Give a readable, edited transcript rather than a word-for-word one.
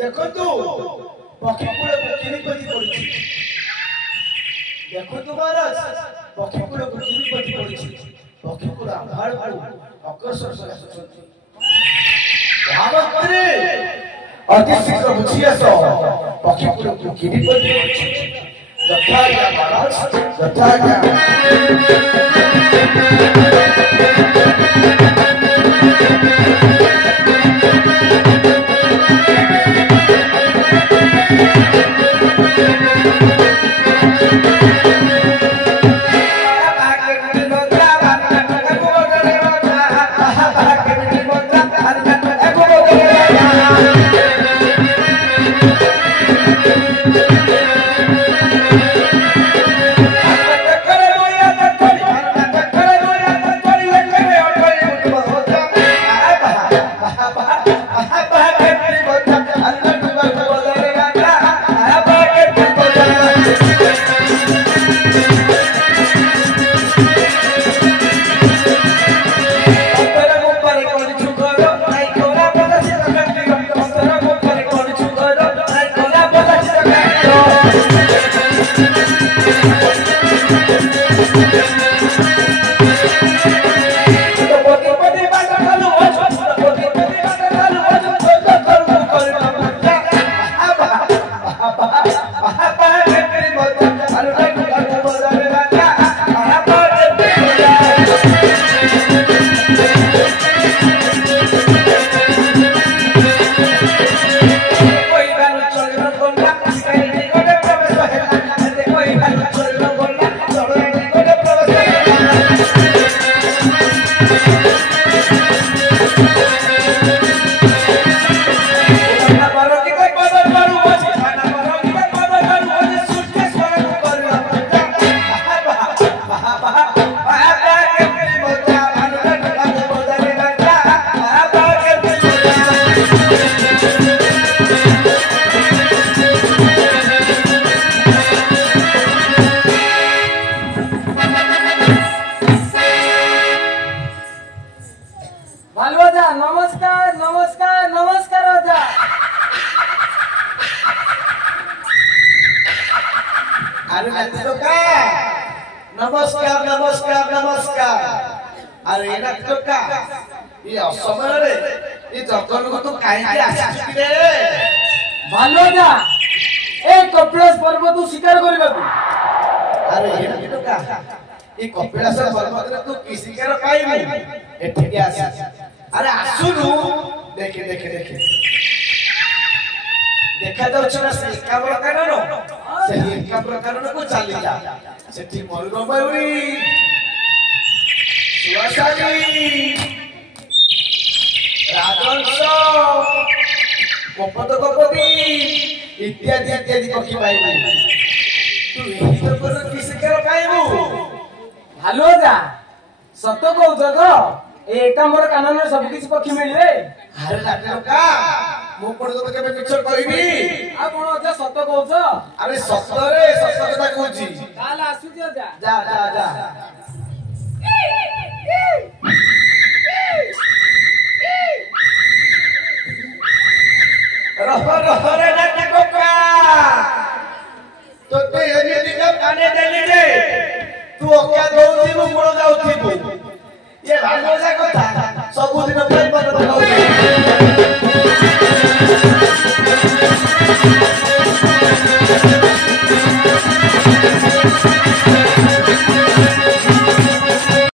देखो तू पक्षी कूल को किमिपति पड़ी देखो तू महाराज पक्षी कूल को किमिपति पड़ी पक्षी कूल आभार को आकर्षण से आसुଛନ୍ତି भावत्री अति शीघ्र बुझी आस पक्षी कूल को किमिपति पड़ी यथा क्या महाराज यथा क्या नमस्कार नमस्कार नमस्कार राजा अरे नाती तो का नमस्कार नमस्कार नमस्कार अरे नाती तो का ये असमय रे ये जंगल को तो काहे के आसी रे भालो जा ए कपिलास पर्वत तू शिकार करबा तू अरे नाती तो का ये कपिलास पर्वत रे तू की शिकार पाइबी एठी के आसी अरे आसुनु देखे देखे देखे देखा जाउछ ना से एकाब्र कारण से एकाब्र कारण को चाली जा सेठी मयूर मयूरी सुवासानी राजहंस कपत कपति इत्यादि इत्यादि पक्षी पाइबू तू एही तो कर की शिकार पाइबू भालो जा सत कहउछ तो एकाम्बर कानन सब किछ पक्षी मिलले अरे लाटे का मु कोन तो केबे मिछ कहबी आ कोन अजा सत कहउछ अरे सतरे सत कथा कहूची काल आसु जा जा जा जा रह रे लाटे कोका तो ते एनी दिन काने देली रे तू ओका दउथि मु कोन जाउथि ये भागोजा कथा सब दिन पे